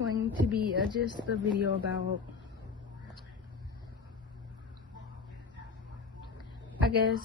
going to be just a video about, I guess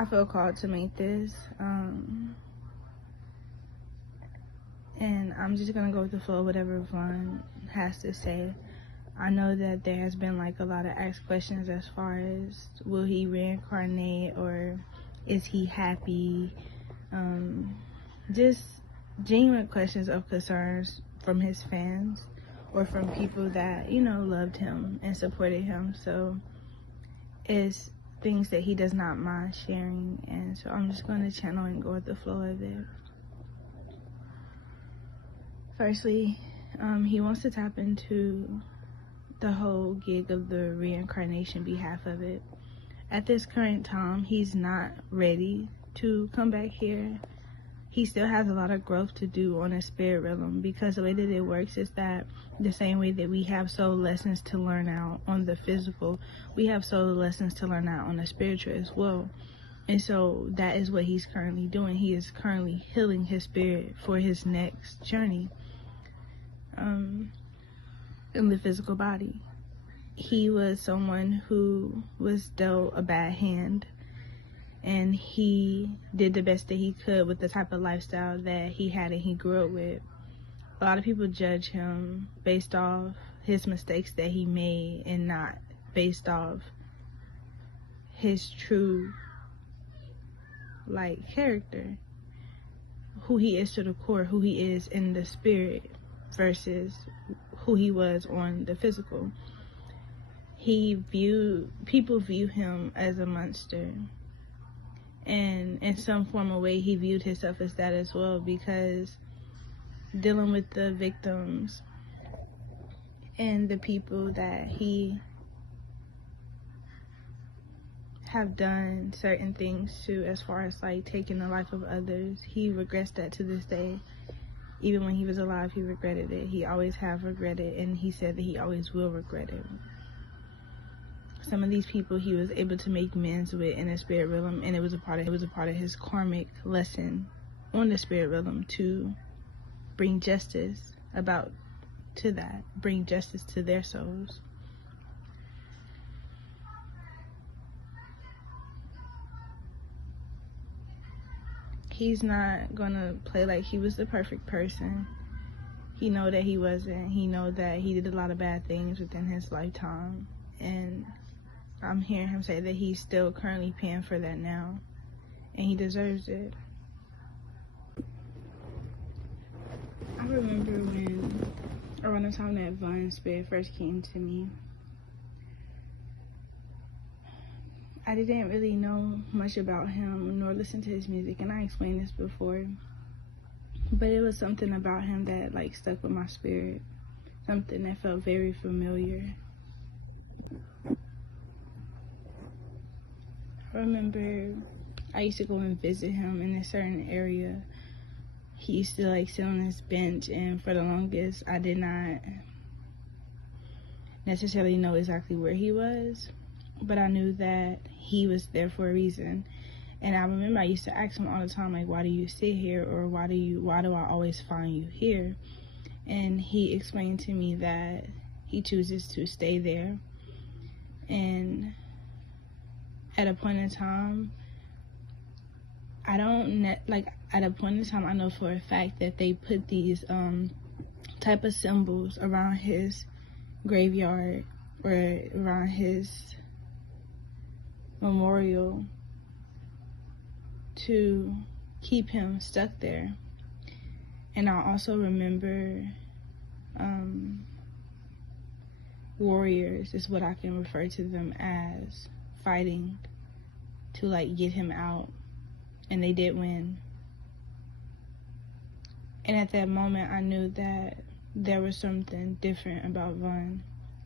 I feel called to make this, and I'm just gonna go with the flow, whatever Vaughn has to say. I know that there has been like a lot of asked questions as far as will he reincarnate or is he happy, just genuine questions of concerns from his fans or from people that, you know, loved him and supported him. So it's things that he does not mind sharing, and so I'm just going to channel and go with the flow of it. Firstly, he wants to tap into the whole gig of the reincarnation behalf of it. At this current time, he's not ready to come back here. He still has a lot of growth to do on a spirit realm, because the way that it works is that the same way that we have soul lessons to learn out on the physical, we have soul lessons to learn out on the spiritual as well. And so that is what he's currently doing. He is currently healing his spirit for his next journey in the physical body. He was someone who was dealt a bad hand, and he did the best that he could with the type of lifestyle that he had and he grew up with. A lot of people judge him based off his mistakes that he made and not based off his true character, who he is to the core, who he is in the spirit versus who he was on the physical. People view him as a monster, and in some form of way he viewed himself as that as well, because dealing with the victims and the people that he have done certain things to, as far as taking the life of others, he regrets that to this day. Even when he was alive, he regretted it. He always have regretted, and he said that he always will regret it. Some of these people he was able to make amends with in the spirit realm, and it was a part of his karmic lesson on the spirit realm to bring justice bring justice to their souls. He's not gonna play like he was the perfect person. He know that he wasn't. He know that he did a lot of bad things within his lifetime, and I'm hearing him say that he's still currently paying for that now, and he deserves it. I remember around the time that Vaughn's spirit first came to me, I didn't really know much about him nor listen to his music, and I explained this before, but it was something about him that stuck with my spirit, something that felt very familiar. I remember I used to go and visit him in a certain area. He used to sit on his bench, and for the longest I did not necessarily know exactly where he was, but I knew that he was there for a reason. And I remember I used to ask him all the time, why do you sit here, or why do I always find you here? And he explained to me that he chooses to stay there, and at a point in time, I know for a fact that they put these type of symbols around his graveyard or around his memorial to keep him stuck there. And I also remember warriors is what I can refer to them as, fighting to get him out, and they did win. And at that moment I knew that there was something different about Vaughn.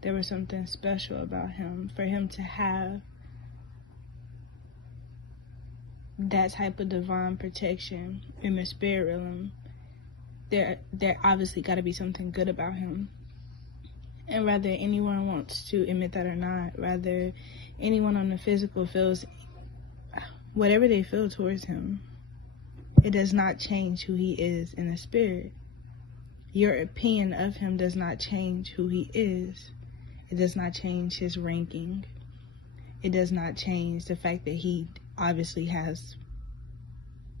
There was something special about him. For him to have that type of divine protection in the spirit realm, there obviously got to be something good about him. And whether anyone wants to admit that or not, whether anyone on the physical feels whatever they feel towards him, it does not change who he is in the spirit. Your opinion of him does not change who he is. It does not change his ranking. It does not change the fact that he obviously has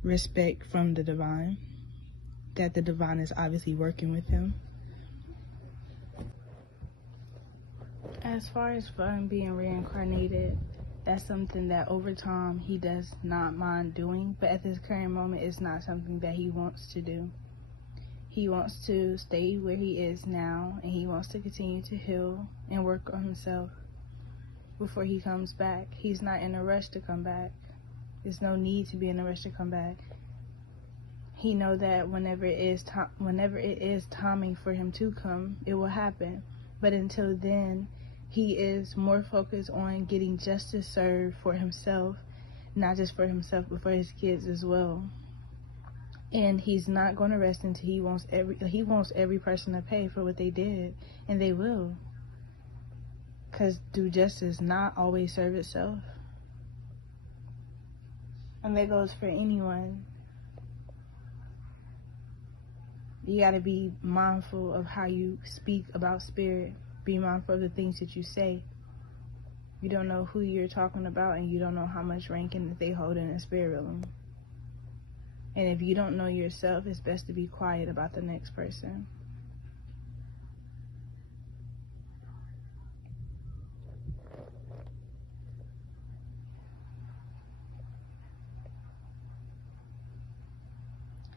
respect from the divine, that the divine is obviously working with him. As far as Vaughn being reincarnated, that's something that over time he does not mind doing, but at this current moment it's not something that he wants to do. He wants to stay where he is now, and he wants to continue to heal and work on himself before he comes back. He's not in a rush to come back. There's no need to be in a rush to come back. He knows that whenever it is timing for him to come, it will happen. But until then, he is more focused on getting justice served for himself, not just for himself, but for his kids as well. And he's not going to rest until he wants every person to pay for what they did, and they will. Because do justice not always serve itself? And that goes for anyone. You got to be mindful of how you speak about spirit. Be mindful of the things that you say. You don't know who you're talking about, and you don't know how much ranking that they hold in the spirit realm. And if you don't know yourself, it's best to be quiet about the next person.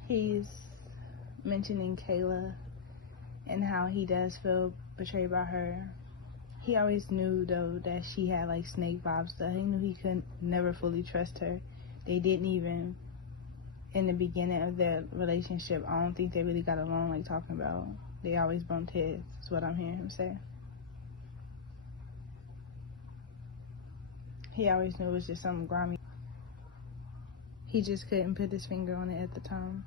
He's mentioning Kayla and how he does feel betrayed by her. He always knew, though, that she had like snake vibes, so he knew he could never fully trust her. They didn't even, in the beginning of their relationship, I don't think they really got along like talking about. They always bumped heads, is what I'm hearing him say. He always knew it was just something grimy. He just couldn't put his finger on it at the time.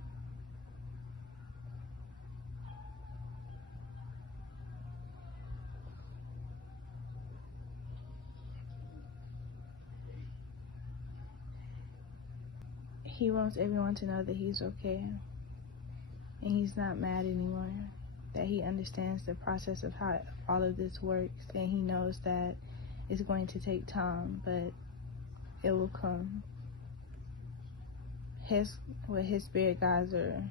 He wants everyone to know that he's okay, and he's not mad anymore, that he understands the process of how all of this works, and he knows that it's going to take time, but it will come. What his spirit guides are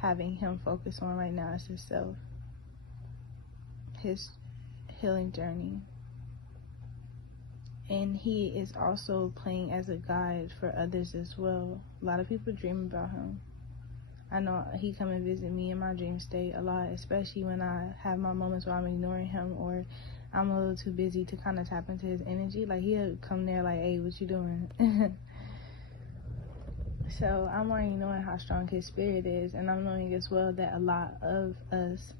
having him focus on right now is himself, his healing journey. And he is also playing as a guide for others as well. A lot of people dream about him. I know he come and visit me in my dream state a lot, especially when I have my moments where I'm ignoring him or I'm a little too busy to kind of tap into his energy. Like, he'll come there like, hey, what you doing? So I'm already knowing how strong his spirit is, and I'm knowing as well that a lot of us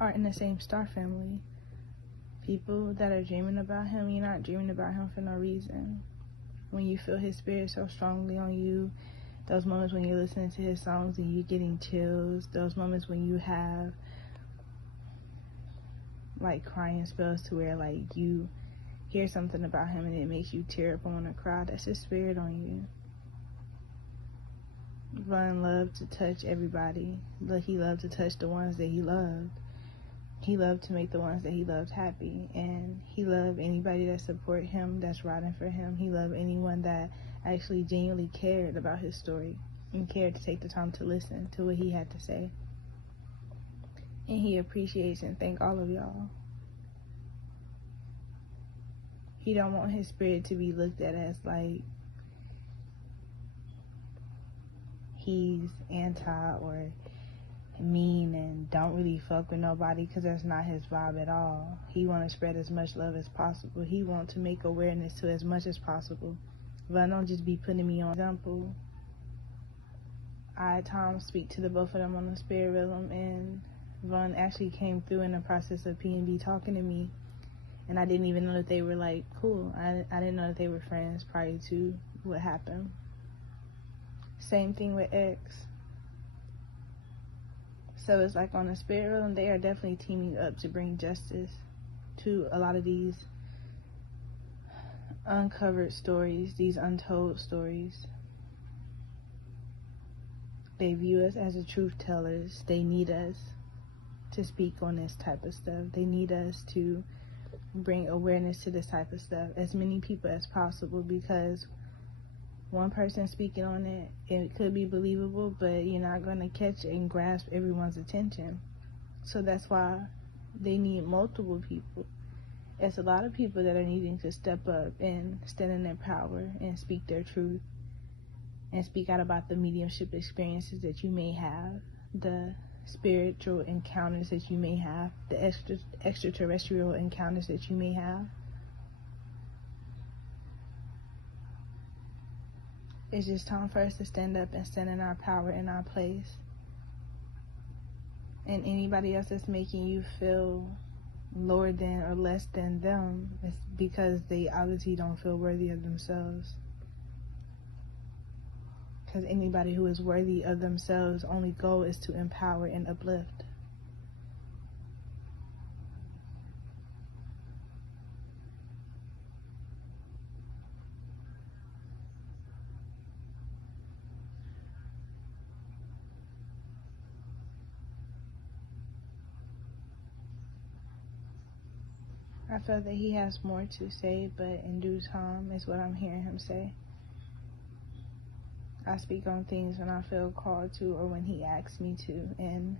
are in the same star family. People that are dreaming about him, you're not dreaming about him for no reason. When you feel his spirit so strongly on you, those moments when you're listening to his songs and you're getting chills, those moments when you have like crying spells to where like you hear something about him and it makes you tear up and want to cry, that's his spirit on you. Vaughn loved to touch everybody, but he loved to touch the ones that he loved. He loved to make the ones that he loved happy, and he loved anybody that support him, that's riding for him. He loved anyone that actually genuinely cared about his story and cared to take the time to listen to what he had to say. And he appreciates and thanks all of y'all. He don't want his spirit to be looked at as like he's anti or mean and don't really fuck with nobody, because that's not his vibe at all. He want to spread as much love as possible. He want to make awareness to as much as possible. But I don't just be putting me on example. I at times speak to the both of them on the spirit realm, and Vaughn actually came through in the process of P&B talking to me, and I didn't even know that they were like cool. I didn't know that they were friends prior to what happened. Same thing with X. So it's like on the spirit realm, they are definitely teaming up to bring justice to a lot of these uncovered stories, these untold stories. They view us as the truth tellers. They need us to speak on this type of stuff. They need us to bring awareness to this type of stuff, as many people as possible, because one person speaking on it, it could be believable, but you're not going to catch and grasp everyone's attention. So that's why they need multiple people. It's a lot of people that are needing to step up and stand in their power and speak their truth and speak out about the mediumship experiences that you may have, the spiritual encounters that you may have, the extraterrestrial encounters that you may have. It's just time for us to stand up and stand in our power, in our place. And anybody else that's making you feel lower than or less than them, it's because they obviously don't feel worthy of themselves. Because anybody who is worthy of themselves' only goal is to empower and uplift. I feel that he has more to say, but in due time is what I'm hearing him say. I speak on things when I feel called to or when he asks me to, and